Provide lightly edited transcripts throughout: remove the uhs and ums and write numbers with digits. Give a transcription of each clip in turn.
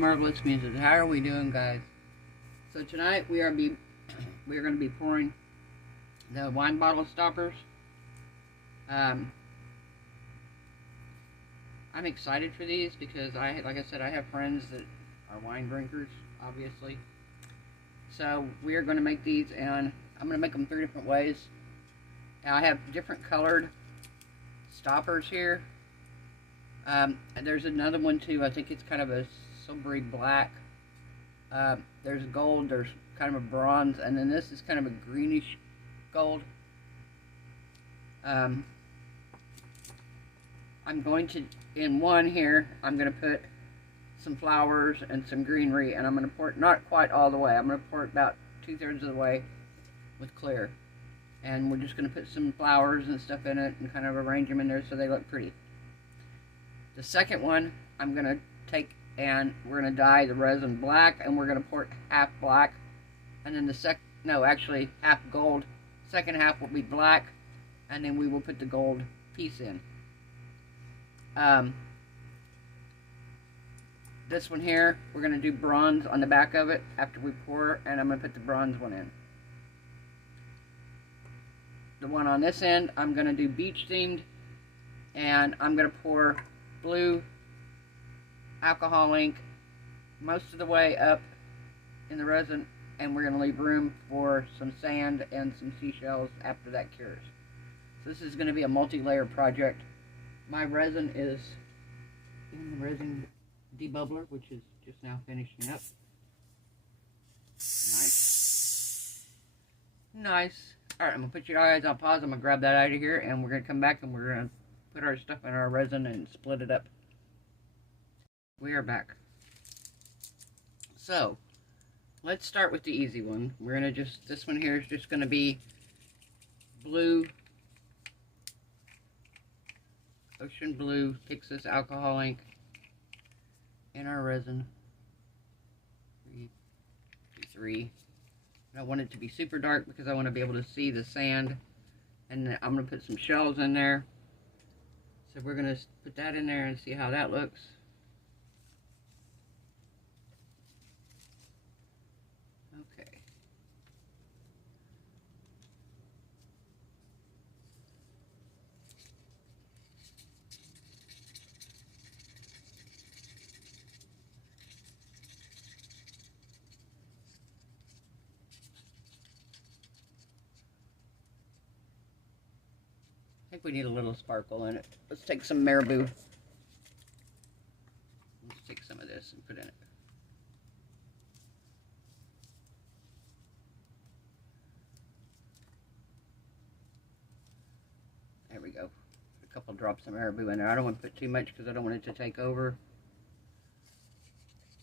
Marvelous Music. How are we doing, guys? So tonight we are going to be pouring the wine bottle stoppers. I'm excited for these because like I said, I have friends that are wine drinkers, obviously. So we are going to make these, and I'm going to make them 3 different ways. Now I have different colored stoppers here. And there's another one too. I think it's kind of a silvery black. There's gold, there's kind of a bronze, and then this is kind of a greenish gold. I'm going to, in one here, I'm going to put some flowers and some greenery, and I'm going to pour it not quite all the way. I'm going to pour it about 2/3 of the way with clear. And we're just going to put some flowers and stuff in it and kind of arrange them in there so they look pretty. The second one, I'm going to take and we're going to dye the resin black, and we're going to pour it half black. And then actually half gold. Second half will be black, and then we will put the gold piece in. This one here, we're going to do bronze on the back of it after we pour, and I'm going to put the bronze one in. The one on this end, I'm going to do beach themed, and I'm going to pour blue alcohol ink most of the way up in the resin, and we're going to leave room for some sand and some seashells after that cures. So this is going to be a multi-layer project. My resin is in the resin debubbler, which is just now finishing up. Nice. Alright, I'm going to put you guys on pause. I'm going to grab that out of here, and we're going to come back and we're going to put our stuff in our resin and split it up. We are back. So, let's start with the easy one. We're going to this one here is just going to be blue, ocean blue Pixis alcohol ink in our resin. 3. I want it to be super dark because I want to be able to see the sand, and I'm going to put some shells in there. So we're going to put that in there and see how that looks. Okay. I think we need a little sparkle in it. Let's take some marabou. Let's take some of this and put in it. There we go. Put a couple drops of marabou in there. I don't want to put too much because I don't want it to take over.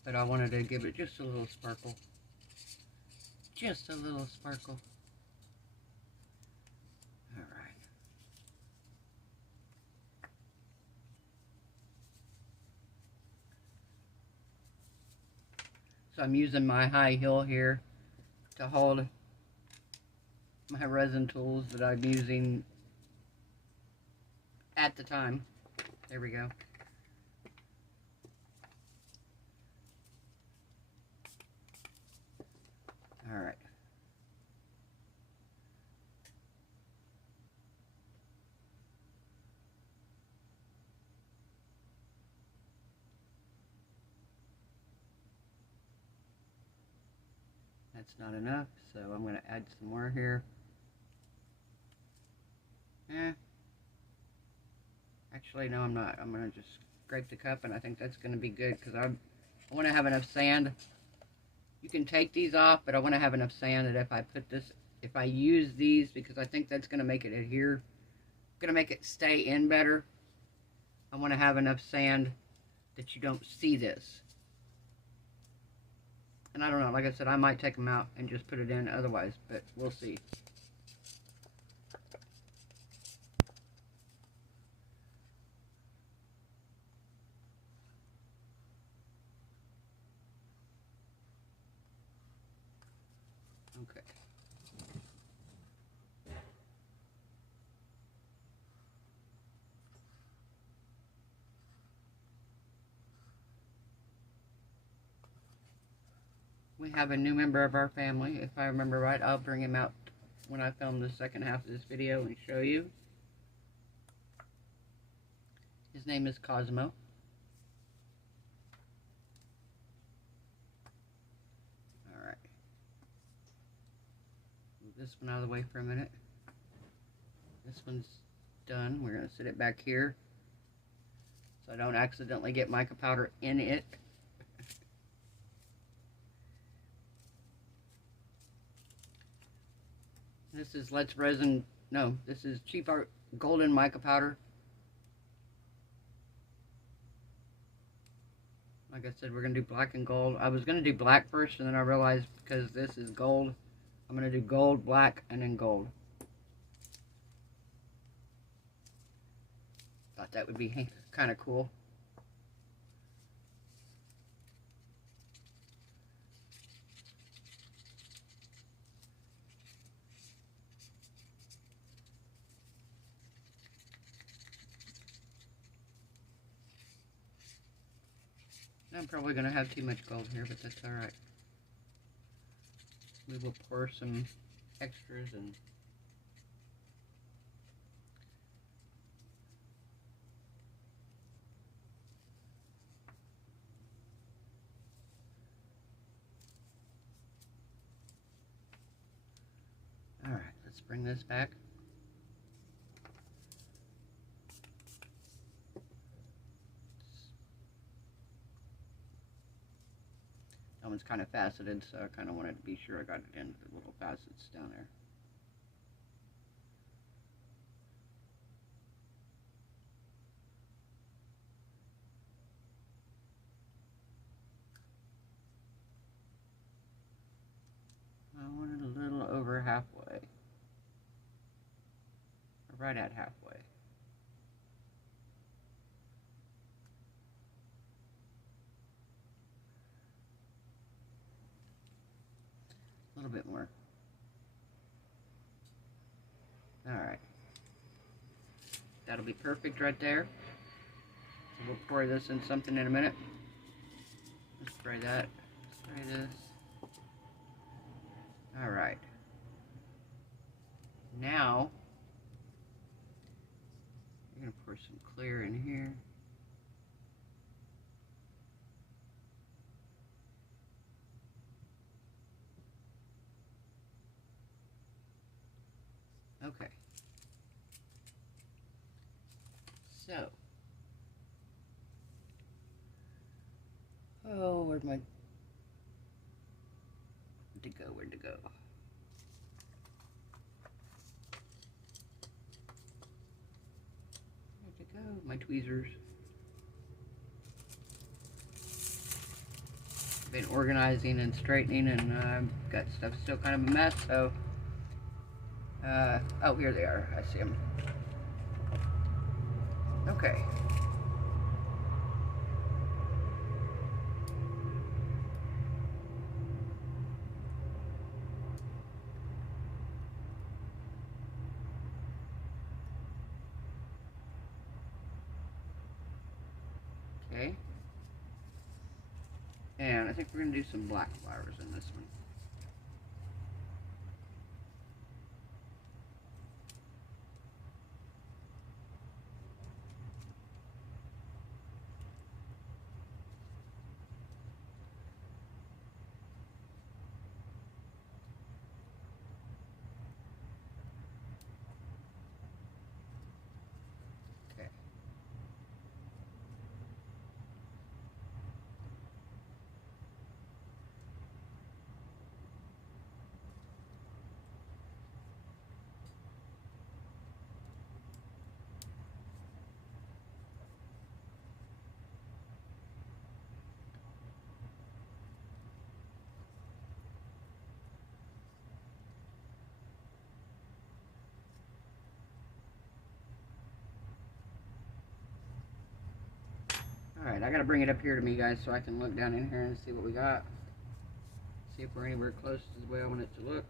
But I wanted to give it just a little sparkle. Just a little sparkle. So I'm using my high heel here to hold my resin tools that I'm using at the time. There we go. All right. That's not enough, so I'm going to add some more here. Actually, no, I'm not. I'm going to just scrape the cup, and I think that's going to be good because I want to have enough sand. You can take these off, but I want to have enough sand that if I use these, because I think that's going to make it adhere, going to make it stay in better. I want to have enough sand that you don't see this. And I don't know, like I said, I might take them out and just put it in otherwise, but we'll see. Okay. We have a new member of our family. If I remember right, I'll bring him out when I film the second half of this video and show you. His name is Cosmo. Alright. Move this one out of the way for a minute. This one's done. We're going to sit it back here so I don't accidentally get mica powder in it. This is Let's Resin. No, this is Cheap Art Golden Mica Powder. Like I said, we're going to do black and gold. I was going to do black first, and then I realized because this is gold, I'm going to do gold, black, and then gold. Thought that would be kind of cool. I'm probably going to have too much gold here, but that's alright. We will pour some extras and alright, let's bring this back. That one's kind of faceted, so I kind of wanted to be sure I got it in the little facets down there. I want it a little over halfway, or right at halfway. A little bit more. Alright. That'll be perfect right there. So we'll pour this in something in a minute. Let's spray that. Spray this. Alright. Now, we're going to pour some clear in here. Okay. So. Oh, where'd my... Where'd it go? Where'd it go? Where'd it go? My tweezers. Been organizing and straightening, and I've got stuff still kind of a mess, so... oh, here they are. I see them. Okay. Okay. And I think we're going to do some black flowers in this one. Alright, I gotta bring it up here to me, guys, so I can look down in here and see what we got. See if we're anywhere close to the way I want it to look.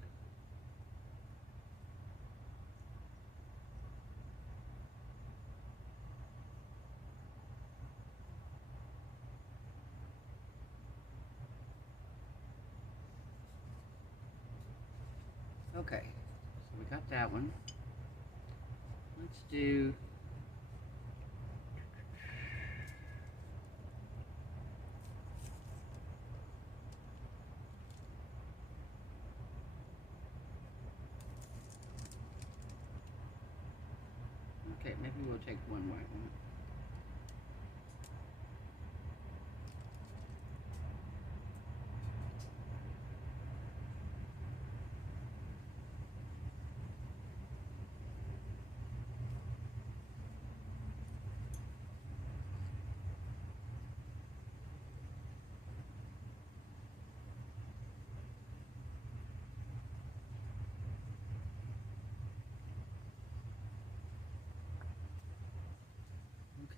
Okay, so we got that one. Let's do okay, maybe we'll take one white one.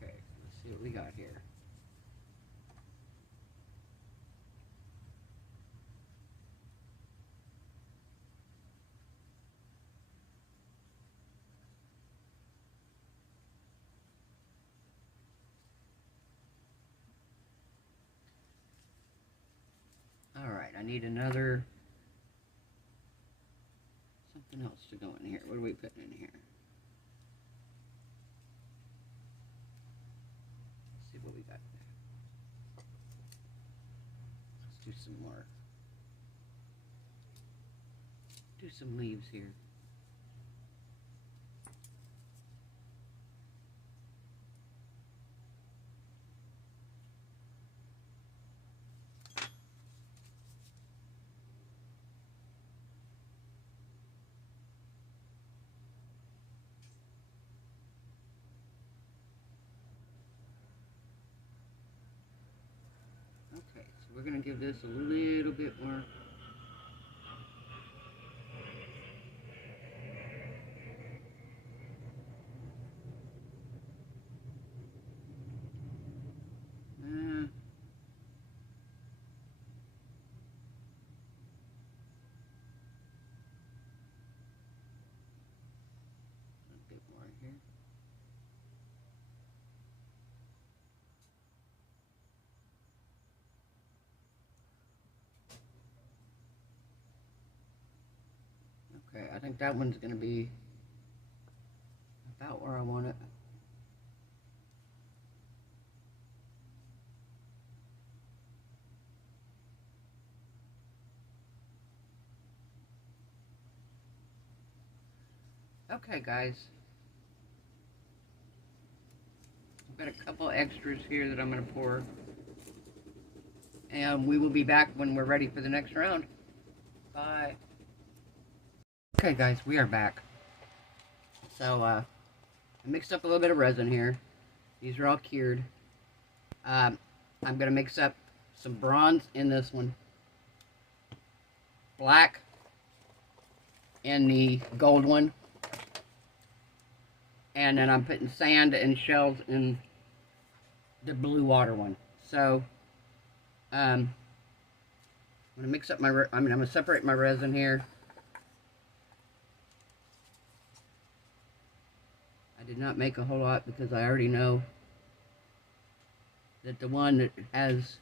Okay, let's see what we got here. Alright, I need another something else to go in here. What are we putting in here? Let's see what we got there. Let's do some more. Do some leaves here. Okay, so we're going to give this a little bit more. A bit more here. Okay, I think that one's going to be about where I want it. Okay, guys. I've got a couple extras here that I'm going to pour. And we will be back when we're ready for the next round. Bye. Okay, guys, we are back. So, I mixed up a little bit of resin here. These are all cured. I'm going to mix up some bronze in this one. Black in the gold one. And then I'm putting sand and shells in the blue water one. So, I'm going to mix up my, I'm going to separate my resin here. I did not make a whole lot because I already know that the one that has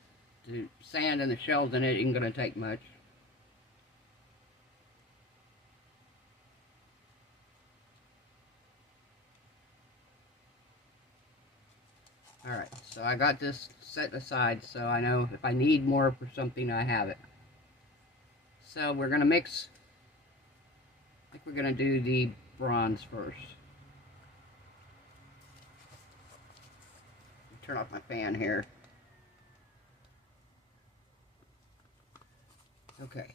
the sand and the shells in it isn't going to take much. Alright, so I got this set aside so I know if I need more for something, I have it. So we're going to mix, I think we're going to do the bronze first. Turn off my fan here. Okay.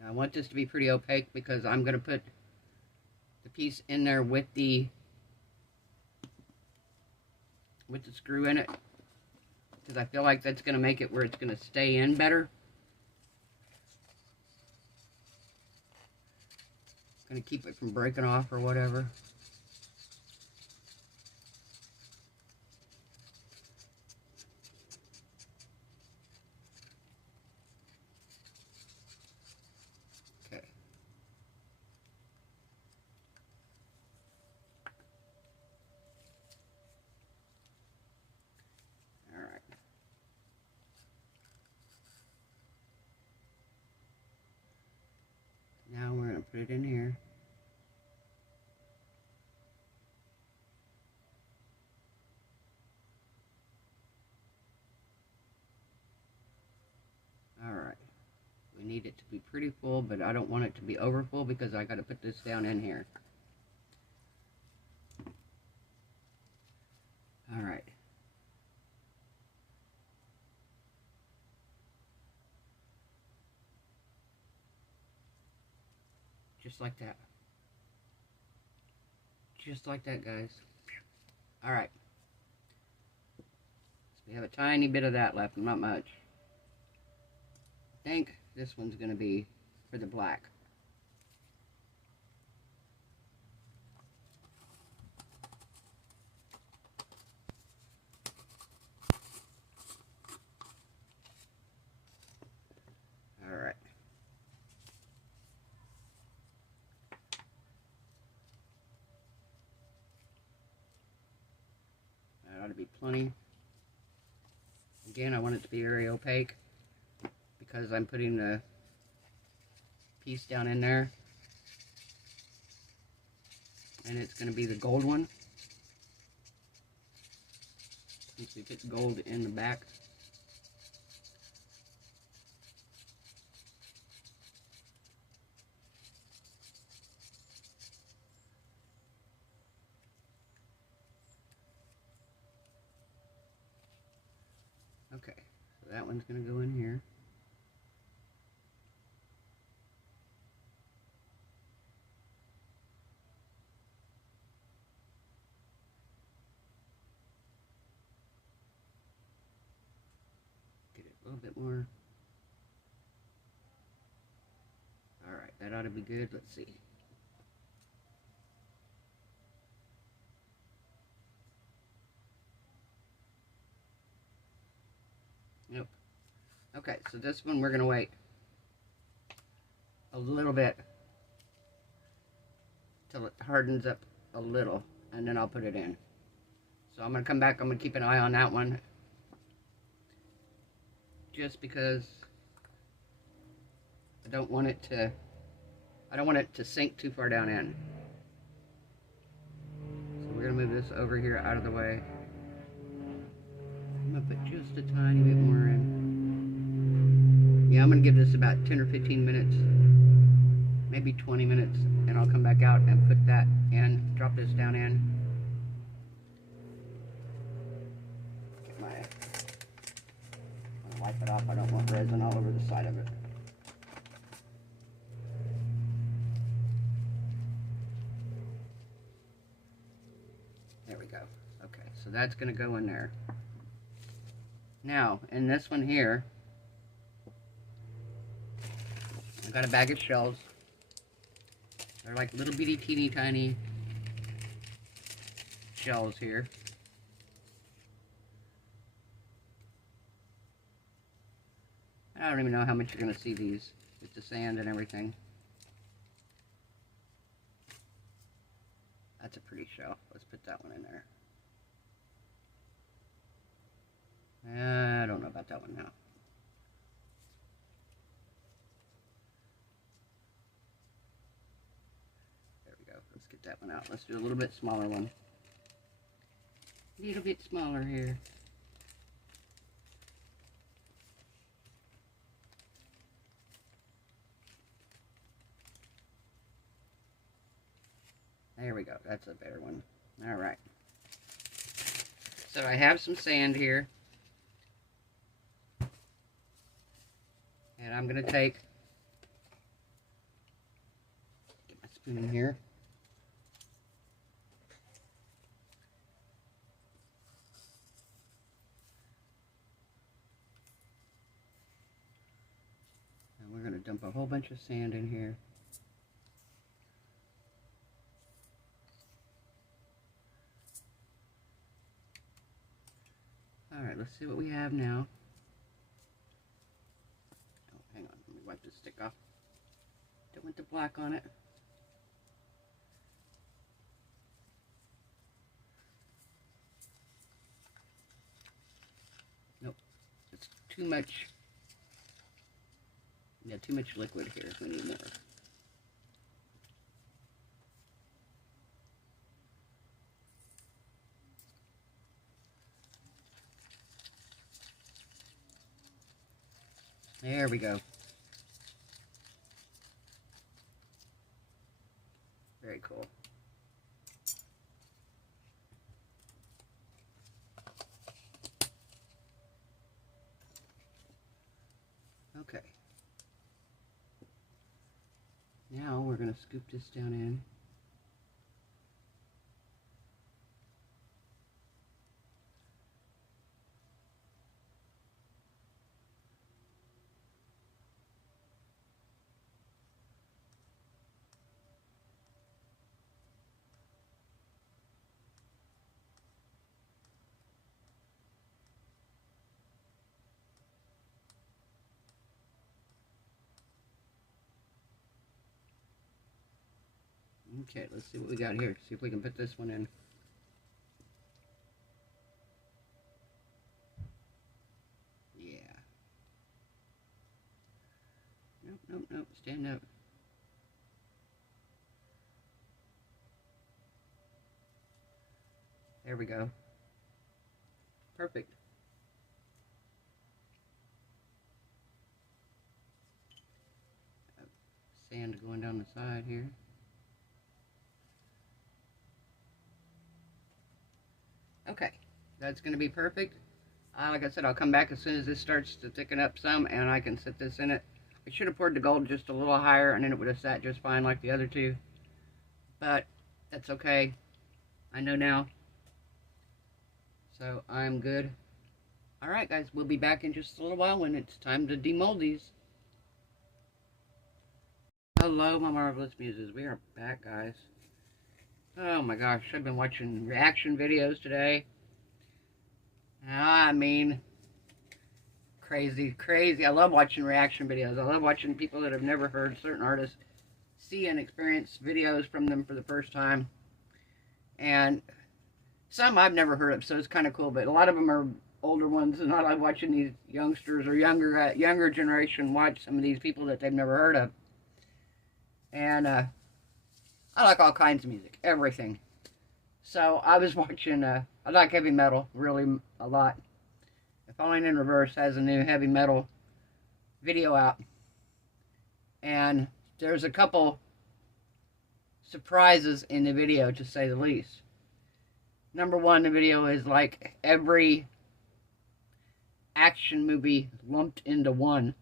Now I want this to be pretty opaque because I'm going to put the piece in there with the screw in it, because I feel like that's going to make it where it's going to stay in better. Going to keep it from breaking off or whatever. Okay. need it to be pretty full, but I don't want it to be over full because I got to put this down in here. All right. Just like that. Just like that, guys. All right. So we have a tiny bit of that left, not much. I think this one's going to be for the black. All right. That ought to be plenty. Again, I want it to be very opaque because I'm putting the piece down in there. And it's going to be the gold one. Since we put gold in the back. Okay, so that one's going to go in here. Get it a little bit more. Alright, that ought to be good. Let's see. Nope. Okay, so this one we're going to wait a little bit till it hardens up a little, and then I'll put it in. So I'm going to come back. I'm going to keep an eye on that one just because I don't want it to sink too far down in. So we're going to move this over here out of the way. I'm going to put just a tiny bit more in. Yeah, I'm going to give this about 10 or 15 minutes, maybe 20 minutes, and I'll come back out and put that in, drop this down in. Get my, I'll wipe it off. I don't want resin all over the side of it. There we go. Okay, so that's going to go in there. Now, in this one here, I've got a bag of shells. They're like little bitty teeny tiny shells here. I don't even know how much you're going to see these with the sand and everything. That's a pretty shell. Let's put that one in there. I don't know about that one now. There we go. Let's get that one out. Let's do a little bit smaller one. A little bit smaller here. There we go. That's a better one. All right. So I have some sand here. And I'm going to take, get my spoon in here. And we're going to dump a whole bunch of sand in here. Alright, let's see what we have now. Hang on, let me wipe this stick off. Don't want the black on it. Nope, it's too much. Yeah, too much liquid here. We need more. There we go. Okay. Now we're going to scoop this down in. Okay, let's see what we got here. See if we can put this one in. Yeah. Nope, nope, nope. Stand up. There we go. Perfect. Sand going down the side here. Okay, that's going to be perfect. Like I said, I'll come back as soon as this starts to thicken up some, and I can sit this in it. I should have poured the gold just a little higher, and then it would have sat just fine like the other two. But that's okay. I know now. So I'm good. Alright guys, we'll be back in just a little while when it's time to demold these. Hello my marvelous muses. We are back, guys. Oh my gosh, I've been watching reaction videos today. I mean, crazy. I love watching reaction videos. I love watching people that have never heard certain artists see and experience videos from them for the first time. And some I've never heard of, so it's kind of cool, but a lot of them are older ones, and I like watching these youngsters or younger generation watch some of these people that they've never heard of. And I like all kinds of music, everything. So I was watching, I like heavy metal, really a lot. Falling in Reverse has a new heavy metal video out. And there's a couple surprises in the video, to say the least. Number one, the video is like every action movie lumped into one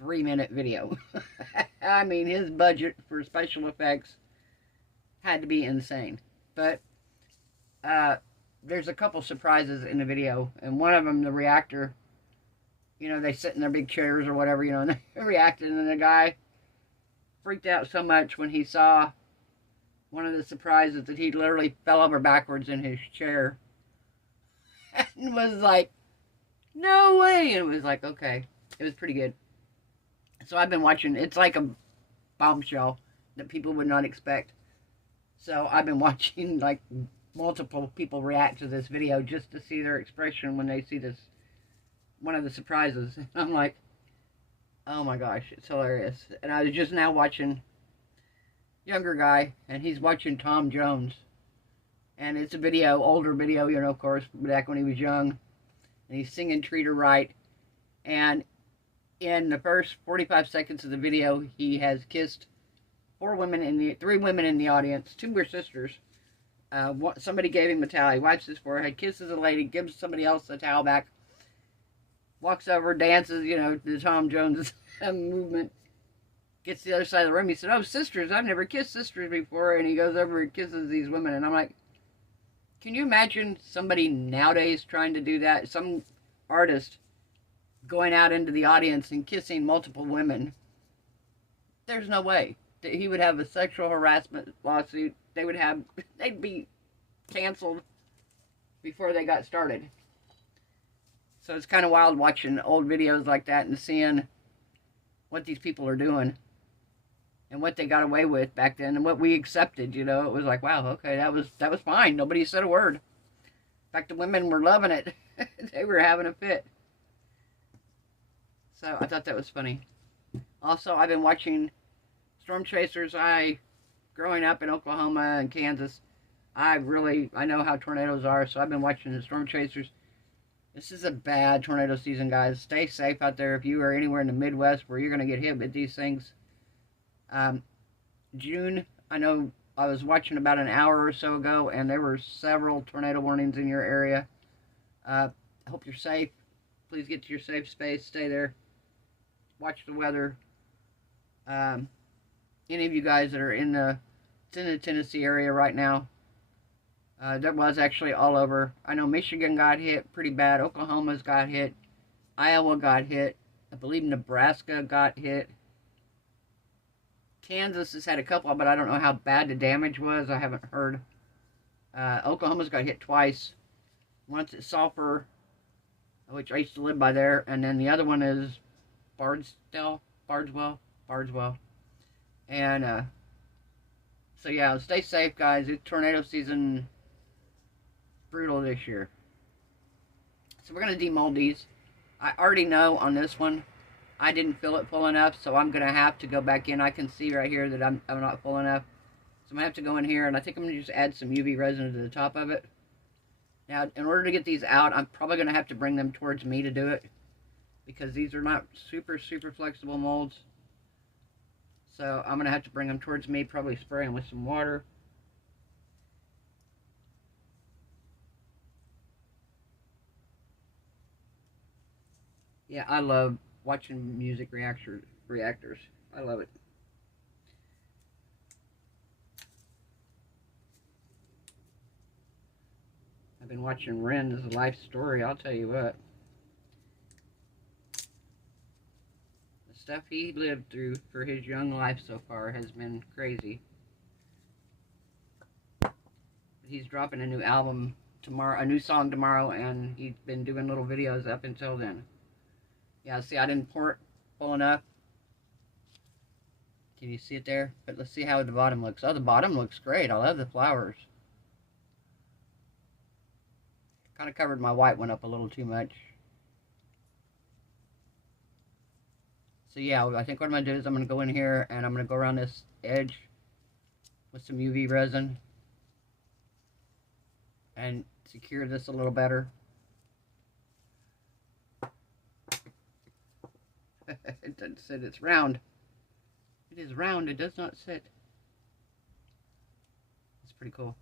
3-minute video. I mean, his budget for special effects had to be insane. But there's a couple surprises in the video, and one of them, the reactor, you know, they sit in their big chairs or whatever, you know, and they reacted, and the guy freaked out so much when he saw one of the surprises that he literally fell over backwards in his chair and was like, no way. And it was like, okay, it was pretty good. So I've been watching, it's like a bombshell that people would not expect. So I've been watching like multiple people react to this video just to see their expression when they see this, one of the surprises. And I'm like, oh my gosh, it's hilarious. And I was just now watching younger guy, and he's watching Tom Jones. And it's a video, older video, you know, of course, back when he was young. And he's singing Treat Her Right. And in the first 45 seconds of the video, he has kissed three women in the audience. Two were sisters. Somebody gave him a towel. He wipes his forehead, kisses a lady, gives somebody else a towel back, walks over, dances, you know, the Tom Jones movement, gets to the other side of the room. He said, oh, sisters, I've never kissed sisters before. And he goes over and kisses these women. And I'm like, can you imagine somebody nowadays trying to do that? Some artist going out into the audience and kissing multiple women. There's no way. He would have a sexual harassment lawsuit. They'd be canceled before they got started. So it's kind of wild watching old videos like that and seeing what these people are doing and what they got away with back then and what we accepted, you know. It was like, wow, okay, that was fine. Nobody said a word. In fact, the women were loving it. They were having a fit. So I thought that was funny. Also, I've been watching Storm Chasers. Growing up in Oklahoma and Kansas, I know how tornadoes are, so I've been watching the Storm Chasers. This is a bad tornado season, guys. Stay safe out there if you are anywhere in the Midwest where you're going to get hit with these things. June, I know I was watching about an hour or so ago, and there were several tornado warnings in your area. I hope you're safe. Please get to your safe space. Stay there. watch the weather. Any of you guys that are in the Tennessee area right now, that was actually all over. I know Michigan got hit pretty bad. Oklahoma's got hit. Iowa got hit. I believe Nebraska got hit. Kansas has had a couple, but I don't know how bad the damage was. I haven't heard. Oklahoma's got hit twice. Once at Sulphur, which I used to live by there, and then the other one is Bardswell. And so yeah, stay safe, guys. It's tornado season. Brutal this year. So we're going to demold these. I already know on this one I didn't fill it full enough, so I'm going to have to go back in. I can see right here that I'm not full enough. So I'm going to have to go in here, and I think I'm going to just add some UV resin to the top of it. Now, in order to get these out, I'm probably going to have to bring them towards me to do it, because these are not super flexible molds. So I'm going to have to bring them towards me, probably spray them with some water. Yeah, I love watching music reactors. I love it. I've been watching Ren's life story, I'll tell you what. The stuff he lived through for his young life so far has been crazy. He's dropping a new album tomorrow, a new song tomorrow, and he's been doing little videos up until then. Yeah, see, I didn't pour it full enough. Can you see it there? But let's see how the bottom looks. Oh, the bottom looks great. I love the flowers. Kind of covered my white one up a little too much. So yeah, I think what I'm going to do is I'm going to go in here and I'm going to go around this edge with some UV resin and secure this a little better. It doesn't sit, it's round. It is round, it does not sit. It's pretty cool.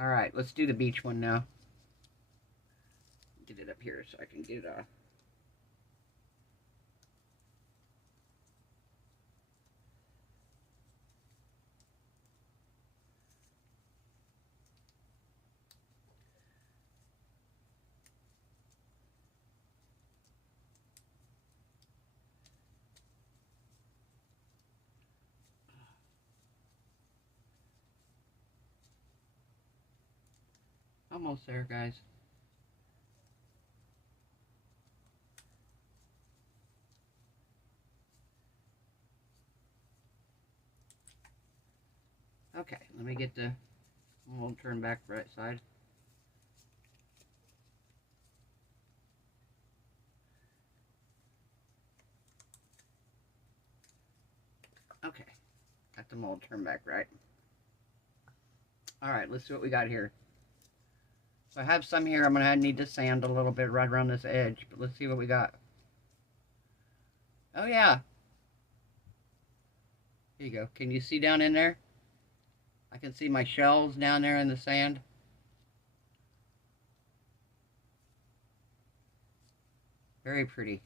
Alright, let's do the beach one now. Get it up here so I can get it off. Almost there, guys. Okay, let me get the mold turned back right side. Okay, got the mold turned back right. Alright, let's see what we got here. So I have some here. I'm going to need to sand a little bit right around this edge. But let's see what we got. Oh, yeah. Here you go. Can you see down in there? I can see my shells down there in the sand. Very pretty.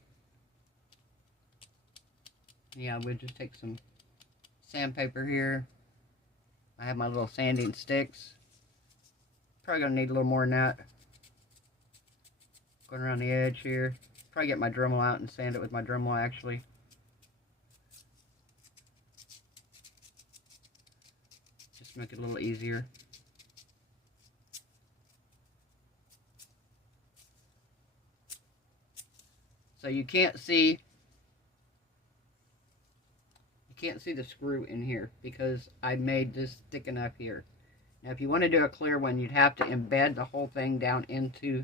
Yeah, we'll just take some sandpaper here. I have my little sanding sticks. Probably gonna need a little more than that. Going around the edge here. Probably get my Dremel out and sand it with my Dremel actually. Just make it a little easier. So you can't see the screw in here because I made this thick enough here. Now, if you want to do a clear one, you'd have to embed the whole thing down into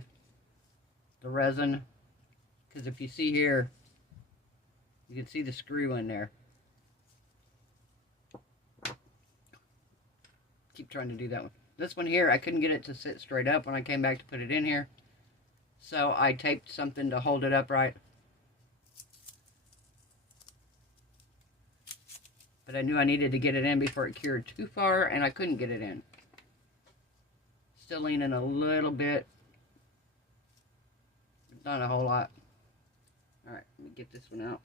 the resin. Because if you see here, you can see the screw in there. Keep trying to do that one. This one here, I couldn't get it to sit straight up when I came back to put it in here. So I taped something to hold it upright. But I knew I needed to get it in before it cured too far, and I couldn't get it in. Still leaning a little bit. Not a whole lot. Alright, let me get this one out.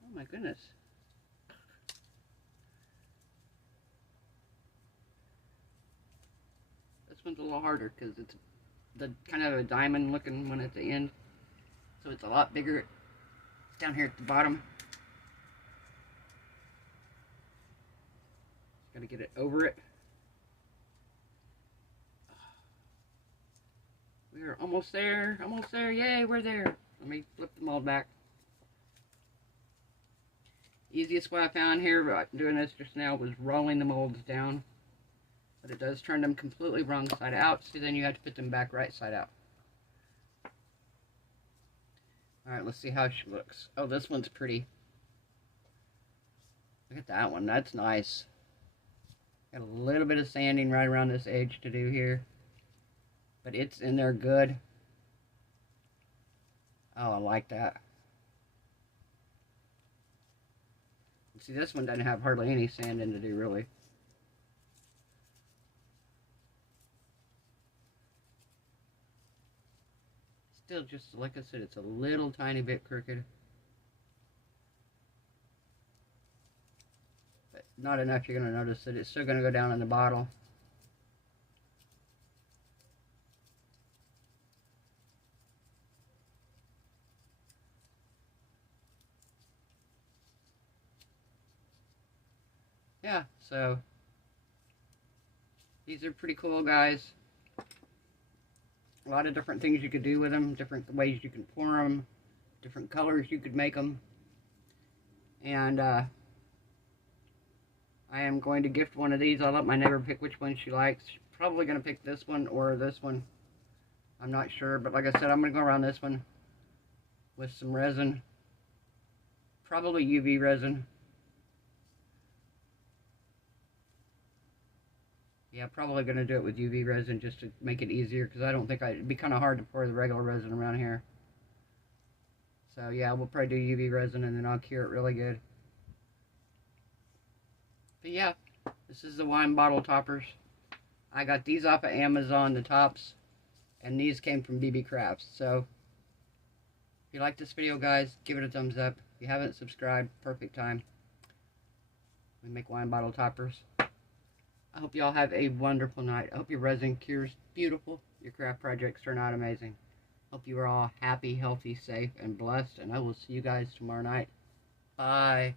Oh my goodness. This one's a little harder because it's the kind of a diamond looking one at the end. So it's a lot bigger down here at the bottom. Just gotta get it over it. We're almost there, yay, we're there. Let me flip the mold back. Easiest way I found here doing this just now was rolling the molds down. But it does turn them completely wrong side out, so then you have to put them back right side out. Alright, let's see how she looks. Oh, this one's pretty. Look at that one, that's nice. Got a little bit of sanding right around this edge to do here. But it's in there good. Oh, I like that. See, this one doesn't have hardly any sanding to do, really. Still, just like I said, it's a little tiny bit crooked. But not enough you're going to notice that it's still going to go down in the bottle. Yeah, so these are pretty cool, guys. A lot of different things you could do with them, different ways you can pour them, different colors you could make them. And I am going to gift one of these. I'll let my neighbor pick which one she likes. She's probably going to pick this one or this one. I'm not sure, but like I said, I'm going to go around this one with some resin. Probably UV resin. Yeah, probably going to do it with UV resin just to make it easier, because I don't think it'd be kind of hard to pour the regular resin around here. So yeah, we'll probably do UV resin and then I'll cure it really good. But yeah, this is the wine bottle toppers. I got these off of Amazon, the tops, and these came from BB Crafts. So if you like this video, guys, give it a thumbs up. If you haven't subscribed, perfect time. We make wine bottle toppers. I hope you all have a wonderful night. I hope your resin cures beautiful. Your craft projects turn out amazing. Hope you are all happy, healthy, safe, and blessed. And I will see you guys tomorrow night. Bye.